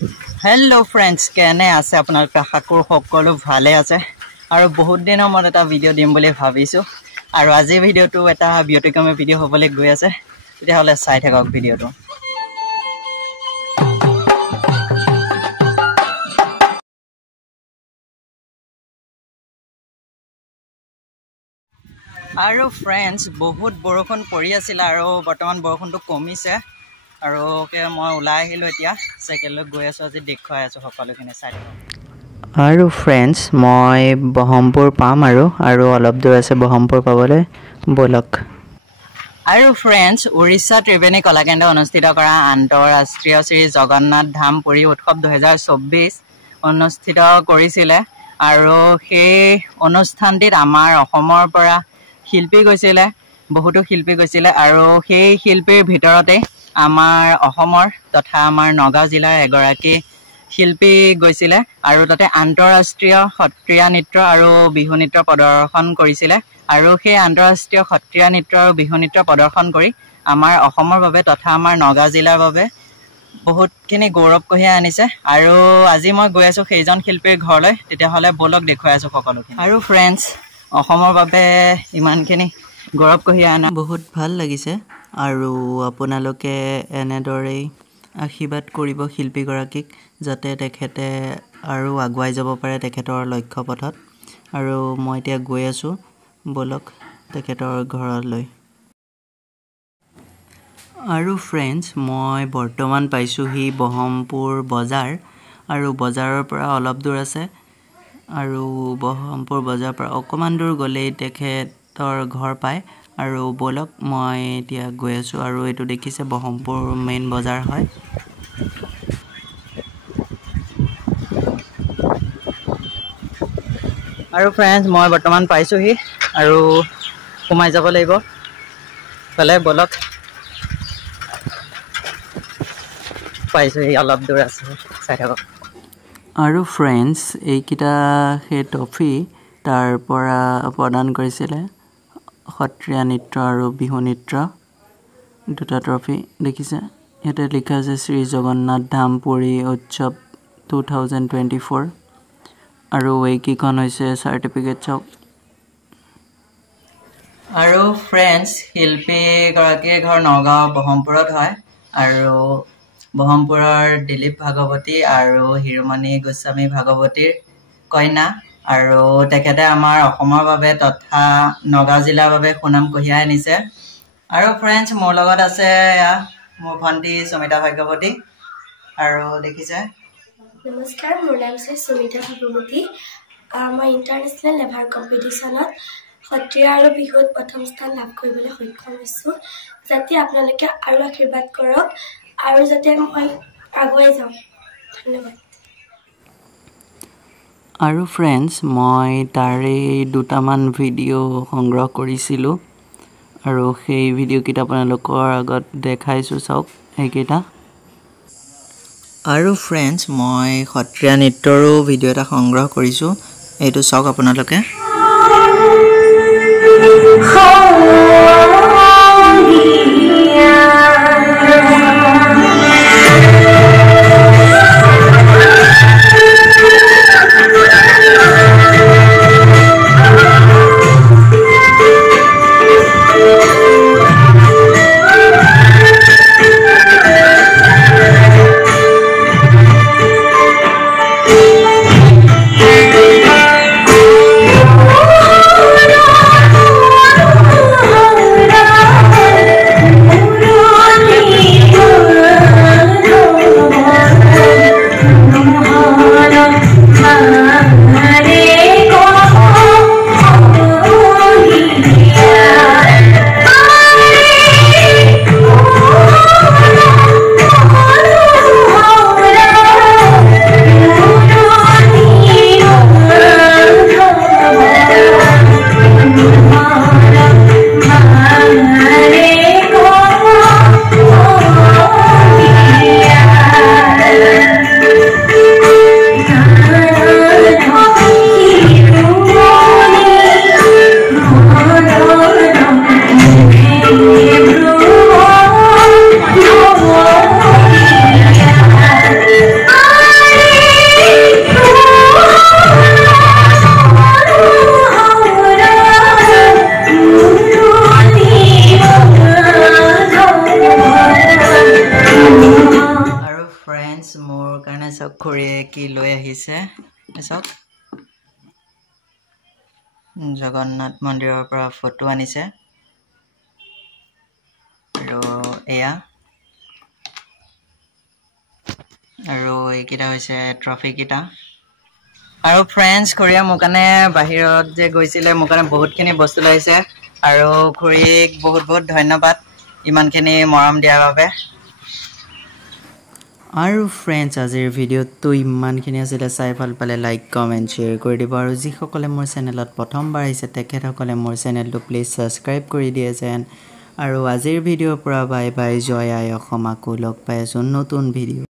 hello friends केने आसे आपनालोक आशा करो सकलो भाले आसे आरो बहुत दिনৰ মত এটা ভিডিও দিম বুলি ভাবিছো আৰু আজি ভিডিওটো এটা ব্যতিক্ৰমী ভিডিও হ'বলৈ গৈ আছে তেতিয়া হলে চাই থাকক ভিডিওটো আৰু फ्रेंड्स বহুত বৰষুণ পৰি আছিল আৰু বৰ্তমান বৰষুণটো কমিছে আৰু কে মই উলাই আহিলো এতিয়া সাইকেলত গৈ আছো আজি দেখুৱাই আছো সকলোখিনি চাই আৰু फ्रेंड्स মই বহমপুৰ পাম আৰু অলপ দূৰ আছে বহমপুৰ পাবলৈ বলক আৰু फ्रेंड्स উৰিষ্যা ত্ৰিবেণী কলাকেন্দ্ৰ অনুষ্ঠিত কৰা আন্তঃৰাষ্ট্ৰীয় শ্ৰী জগন্নাথ ধাম পুৰী উৎসৱ 2024 অনুষ্ঠিত কৰিছিলে আৰু সেই অনুষ্ঠানটিত আমাৰ অসমৰ পৰা শিল্পী গৈছিলে বহুতো শিল্পী গৈছিলে আৰু সেই শিল্পীৰ ভিতৰতে আমাৰ অসমৰ তথা আমাৰ নগাঁও জিলাৰ এগৰাকী শিল্পী গৈছিলে আৰু তাতে আন্তঃৰাষ্ট্ৰীয় সত্ৰীয়া নৃত্য আৰু বিহু নৃত্য প্ৰদৰ্শন কৰিছিলে আৰু সেই আন্তঃৰাষ্ট্ৰীয় সত্ৰীয়া নৃত্য আৰু বিহু নৃত্য প্ৰদৰ্শন কৰি আমাৰ অসমৰ বাবে তথা আমাৰ নগাঁও জিলাৰ বাবে বহুতখিনি গৌৰৱ কঢ়িয়াই আনিছে আৰু আজি মই গৈ আছো সেইজন শিল্পীৰ ঘৰলৈ তেতিয়া হলে বলক দেখুৱাই আছো সকলোখিনি আৰু फ्रेंड्स অসমৰ বাবে ইমানখিনি গৌৰৱ কঢ়িয়াই আনা বহুত ভাল লাগিছে আৰু আপোনালোকে এনেদৰে আশীৰ্বাদ কৰিব শিল্পী গৰাকীক যাতে তেখেতে আৰু আগুৱাই যাব পাৰে তেখেতৰ লক্ষ্য পথত আৰু মই এতিয়া গৈ আছো বলক তেখেতৰ ঘৰলৈ আৰু फ्रेंड्स মই বৰ্তমান পাইছো হি বহমপুৰ বজাৰ আৰু বজাৰৰ পৰা অলপ দূৰ আছে আৰু বহমপুৰ বজাৰৰ পৰা অকমান দূৰ গলেই তেখেতৰ ঘৰ পায় আৰু বলক মই এতিয়া গৈ আছো আৰু এটো দেখিছে বহমপুৰ মেইন বজাৰ হয় আৰু फ्रेंड्स মই বৰ্তমান পাইছো হি আৰু কমাই যাব লাগিব ফলে বলক পাইছো হি অলপ দূৰ আছে চাই থাকক আৰু फ्रेंड्स এইকিটা হে টফি তাৰ পৰা প্ৰদান কৰিছিলে সত্ৰীয়া নৃত্য আৰু বিহু নৃত্য দুটা ট্ৰফি দেখিছে ইয়াতে লিখা আছে শ্ৰী জগন্নাথ ধাম পুৰী উৎসৱ 2024 আৰু এইকিখন হৈছে সাৰ্টিফিকেট চক আৰু फ्रेंड्स শিল্পী গৰাকীৰ ঘৰ নগাঁও বহমপুৰত হয় আৰু বহমপুৰৰ দিলীপ ভাগৱতী আৰু হিৰমণি গোস্বামী ভাগৱতীৰ কইনা আৰু তেখেতে আমাৰ অসমৰ বাবে তথা নগাঁও জিলাৰ বাবে সুনাম কঢ়িয়াই আনিছে আৰু फ्रेंड्स মোৰ লগত আছে মোৰ ভন্টি সুমিতা ভাগৱতী আৰু দেখিছে নমস্কাৰ মোৰ নাম সুমিতা ভাগৱতী মই ইন্টাৰনেশ্যনেল লেভাৰ কম্পিটিশনত সত্ৰীয়া আৰু বিহুত প্ৰথম স্থান লাভ কৰিবলৈ সক্ষম হৈছো যাতে আপোনালোকে আৰু আশীৰ্বাদ কৰক আৰু যাতে মই আগুৱাই যাওঁ ধন্যবাদ আৰু फ्रेंड्स মই তাৰে দুটামান ভিডিও সংগ্ৰহ কৰিছিলো আৰু সেই ভিডিও কিটা আপোনালোকৰ আগত দেখাইছো চাওক এইকিটা আৰু फ्रेंड्स মই সত্ৰীয়া নৃত্যৰো ভিডিও এটা সংগ্ৰহ কৰিছো এইটো চাওক আপোনালোকে ফ্ৰেণ্ডছ মোৰ কাৰণে চাওক খুৰীয়ে কি লৈ আহিছে চাওক জগন্নাথ মন্দিৰৰ পৰা ফটো আনিছে আৰু এয়া আৰু এইকেইটা হৈছে ট্ৰফিকেইটা আৰু ফ্ৰেণ্ডছ খুৰীয়ে মোৰ কাৰণে বাহিৰত যে গৈছিলে মোৰ কাৰণে বহুতখিনি বস্তু লৈছে আৰু খুৰীক বহুত বহুত ধন্যবাদ ইমানখিনি মৰম দিয়াৰ বাবে আৰু ফ্ৰেণ্ডছ আজিৰ ভিডিঅ'টো ইমানখিনি আছিলে চাই ভাল পালে লাইক কমেণ্ট শ্বেয়াৰ কৰি দিব আৰু যিসকলে মোৰ চেনেলত প্ৰথমবাৰ আহিছে তেখেতসকলে মোৰ চেনেলটো প্লিজ ছাবস্ক্ৰাইব কৰি দিয়ে যেন আৰু আজিৰ ভিডিঅ'ৰ পৰা বাই বাই জয় আই অসম আকৌ লগ পাই আছোঁ নতুন ভিডিঅ'